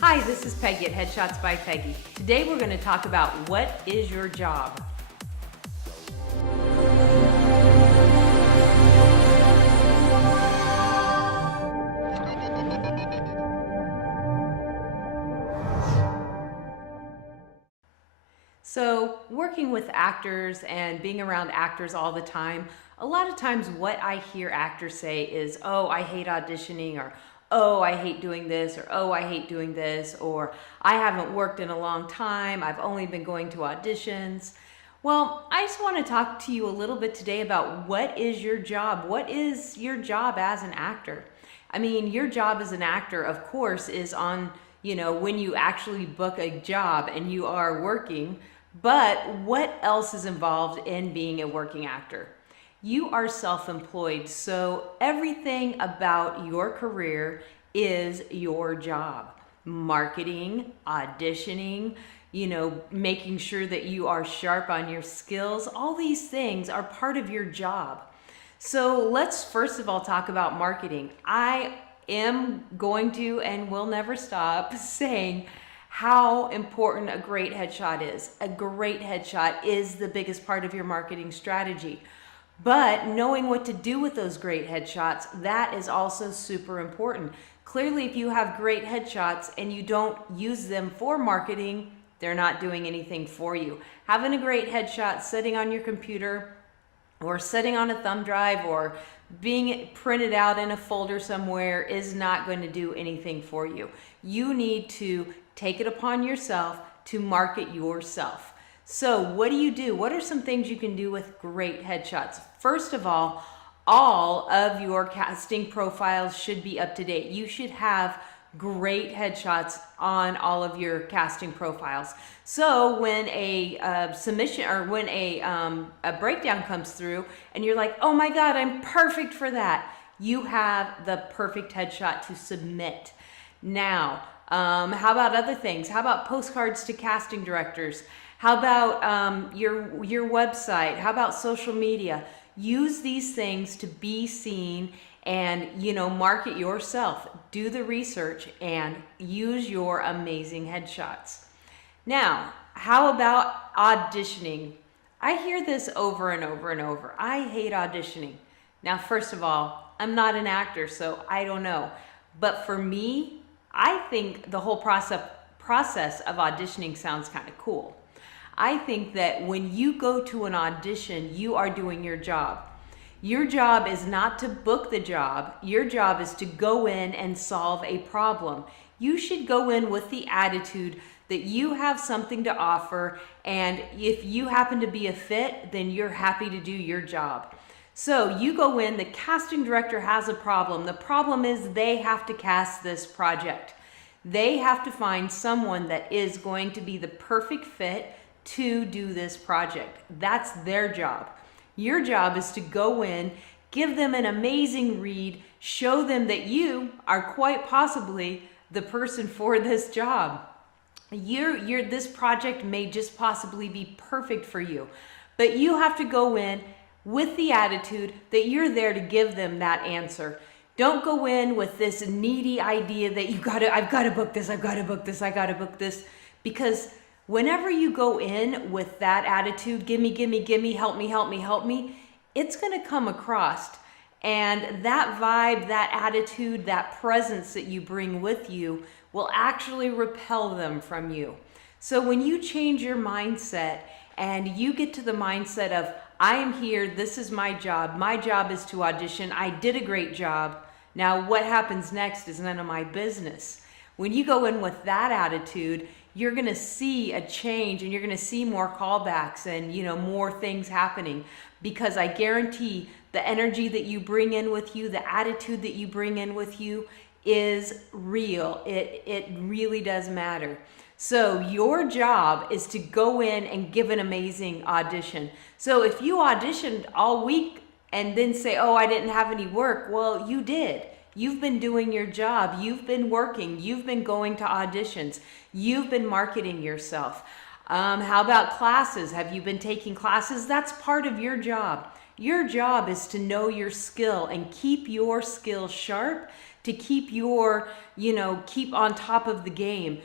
Hi, this is Peggy at Headshots by Peggy. Today we're going to talk about what is your job? So, working with actors and being around actors all the time, a lot of times what I hear actors say is, oh, I hate auditioning, or oh, I hate doing this, or oh, I hate doing this, or I haven't worked in a long time, I've only been going to auditions. Well, I just want to talk to you a little bit today about what is your job? What is your job as an actor? I mean, your job as an actor, of course, is on, when you actually book a job and you are working, but what else is involved in being a working actor? You are self-employed, so everything about your career is your job. Marketing, auditioning, making sure that you are sharp on your skills, all these things are part of your job. So let's first of all talk about marketing. I am going to and will never stop saying how important a great headshot is. A great headshot is the biggest part of your marketing strategy. But knowing what to do with those great headshots, that is also super important. Clearly, if you have great headshots and you don't use them for marketing, they're not doing anything for you. Having a great headshot sitting on your computer or sitting on a thumb drive or being printed out in a folder somewhere is not going to do anything for you. You need to take it upon yourself to market yourself. So what do? What are some things you can do with great headshots? First of all of your casting profiles should be up to date. You should have great headshots on all of your casting profiles. So when a submission or when a breakdown comes through and you're like, oh my God, I'm perfect for that, you have the perfect headshot to submit. Now, how about other things? How about postcards to casting directors? How about your website? How about social media? Use these things to be seen and, market yourself. Do the research and use your amazing headshots. Now, how about auditioning? I hear this over and over and over. I hate auditioning. Now, first of all, I'm not an actor, so I don't know. But for me, I think the whole process of auditioning sounds kind of cool. I think that when you go to an audition, you are doing your job. Your job is not to book the job. Your job is to go in and solve a problem. You should go in with the attitude that you have something to offer, and if you happen to be a fit, then you're happy to do your job. So you go in, the casting director has a problem. The problem is they have to cast this project. They have to find someone that is going to be the perfect fit to do this project. That's their job. Your job is to go in, give them an amazing read, show them that you are quite possibly the person for this job. This project may just possibly be perfect for you, but you have to go in with the attitude that you're there to give them that answer. Don't go in with this needy idea that I've got to book this, I've got to book this, I got to book this, because whenever you go in with that attitude, gimme, gimme, gimme, help me, help me, help me, it's going to come across. And that vibe, that attitude, that presence that you bring with you will actually repel them from you. So when you change your mindset and you get to the mindset of, I am here, this is my job is to audition, I did a great job, now what happens next is none of my business. When you go in with that attitude, you're going to see a change and you're going to see more callbacks and more things happening, because I guarantee the energy that you bring in with you, the attitude that you bring in with you is real. It really does matter. So your job is to go in and give an amazing audition. So if you auditioned all week and then say, oh, I didn't have any work, well, you did. You've been doing your job. You've been working. You've been going to auditions. You've been marketing yourself. How about classes? Have you been taking classes? That's part of your job. Your job is to know your skill and keep your skill sharp to keep your, keep on top of the game.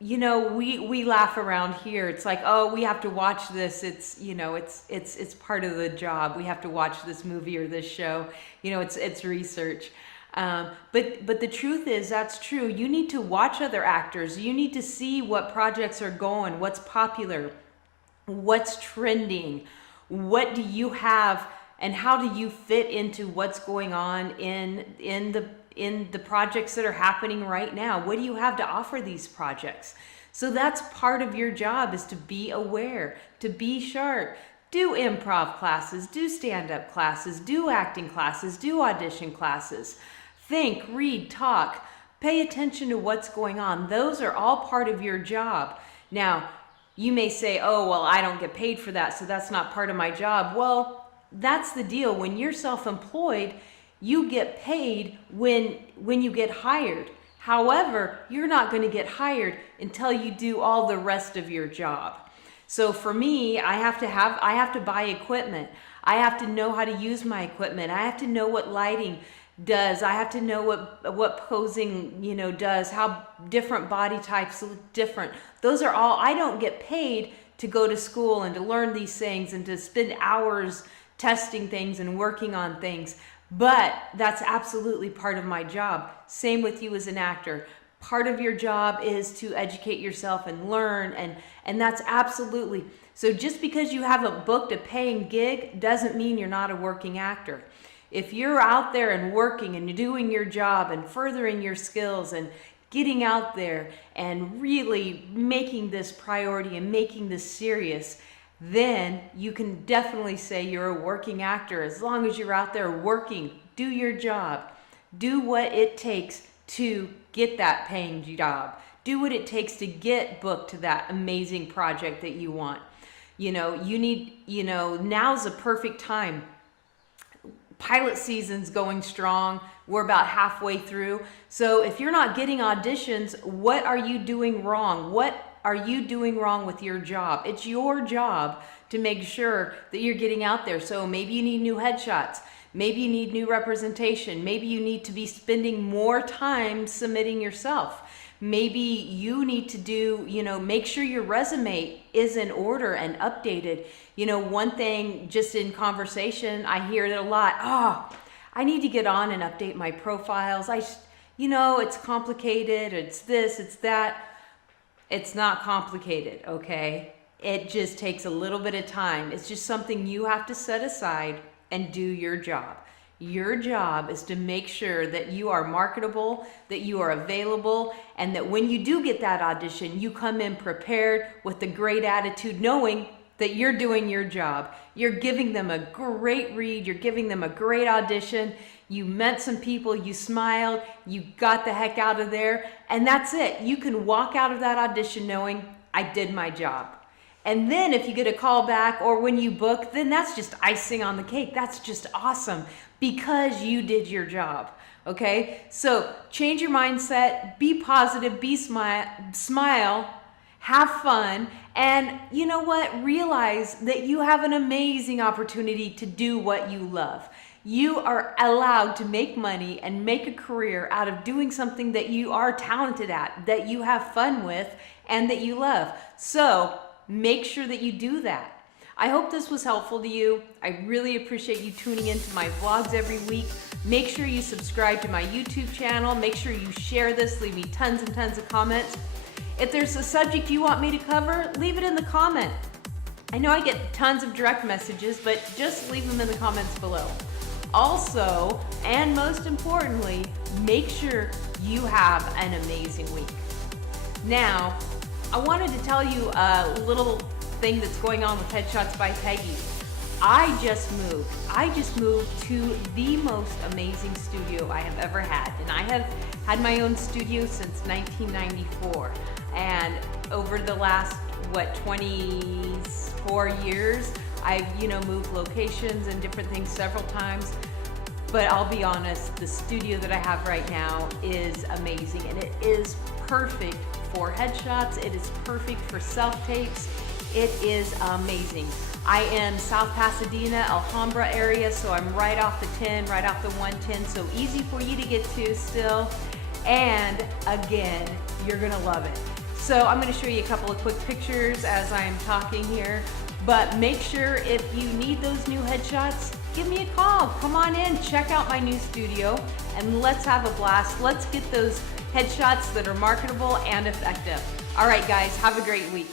We laugh around here. It's like, oh, we have to watch this. It's part of the job. We have to watch this movie or this show. It's research. But the truth is, that's true. You need to watch other actors. You need to see what projects are going, what's popular, what's trending, what do you have, and how do you fit into what's going on in the projects that are happening right now. What do you have to offer these projects? So that's part of your job, is to be aware, to be sharp. Do improv classes, do stand-up classes, do acting classes, do audition classes. Think, read, talk, pay attention to what's going on. Those are all part of your job. Now, you may say, oh, well, I don't get paid for that, so that's not part of my job. Well, that's the deal. When you're self-employed, you get paid when you get hired. However, you're not going to get hired until you do all the rest of your job. So for me, I have to buy equipment. I have to know how to use my equipment. I have to know what lighting does. I have to know what posing, does, how different body types look different. Those are all, I don't get paid to go to school and to learn these things and to spend hours testing things and working on things. But that's absolutely part of my job. Same with you as an actor. Part of your job is to educate yourself and learn, and that's absolutely. So just because you haven't booked a paying gig doesn't mean you're not a working actor. If you're out there and working and doing your job and furthering your skills and getting out there and really making this priority and making this serious, then you can definitely say you're a working actor. As long as you're out there working, do your job, do what it takes to get that paying job, do what it takes to get booked to that amazing project that you want. Now's a perfect time. Pilot season's going strong. We're about halfway through. So if you're not getting auditions, what are you doing wrong? What are you doing wrong with your job? It's your job to make sure that you're getting out there. So maybe you need new headshots. Maybe you need new representation. Maybe you need to be spending more time submitting yourself. Maybe you need to do, make sure your resume is in order and updated. One thing just in conversation, I hear it a lot. Oh, I need to get on and update my profiles. It's complicated. It's this, it's that. It's not complicated, okay? It just takes a little bit of time. It's just something you have to set aside and do your job. Your job is to make sure that you are marketable, that you are available, and that when you do get that audition, you come in prepared with a great attitude, knowing that you're doing your job. You're giving them a great read. You're giving them a great audition. You met some people, you smiled, you got the heck out of there, and that's it. You can walk out of that audition knowing, I did my job. And then if you get a call back or when you book, then that's just icing on the cake. That's just awesome because you did your job, okay? So change your mindset, be positive, smile, have fun, and you know what? Realize that you have an amazing opportunity to do what you love. You are allowed to make money and make a career out of doing something that you are talented at, that you have fun with, and that you love. So make sure that you do that. I hope this was helpful to you. I really appreciate you tuning into my vlogs every week. Make sure you subscribe to my YouTube channel. Make sure you share this. Leave me tons and tons of comments. If there's a subject you want me to cover, leave it in the comment. I know I get tons of direct messages, but just leave them in the comments below. Also, and most importantly, make sure you have an amazing week. Now, I wanted to tell you a little thing that's going on with Headshots by Peggy. I just moved to the most amazing studio I have ever had, and I have had my own studio since 1994. And over the last 24 years, I've moved locations and different things several times. But I'll be honest, the studio that I have right now is amazing, and it is perfect for headshots. It is perfect for self-tapes. It is amazing. I am South Pasadena, Alhambra area, so I'm right off the 10, right off the 110, so easy for you to get to still. And again, you're gonna love it. So I'm gonna show you a couple of quick pictures as I'm talking here, but make sure if you need those new headshots, give me a call. Come on in, check out my new studio, and let's have a blast. Let's get those headshots that are marketable and effective. All right, guys, have a great week.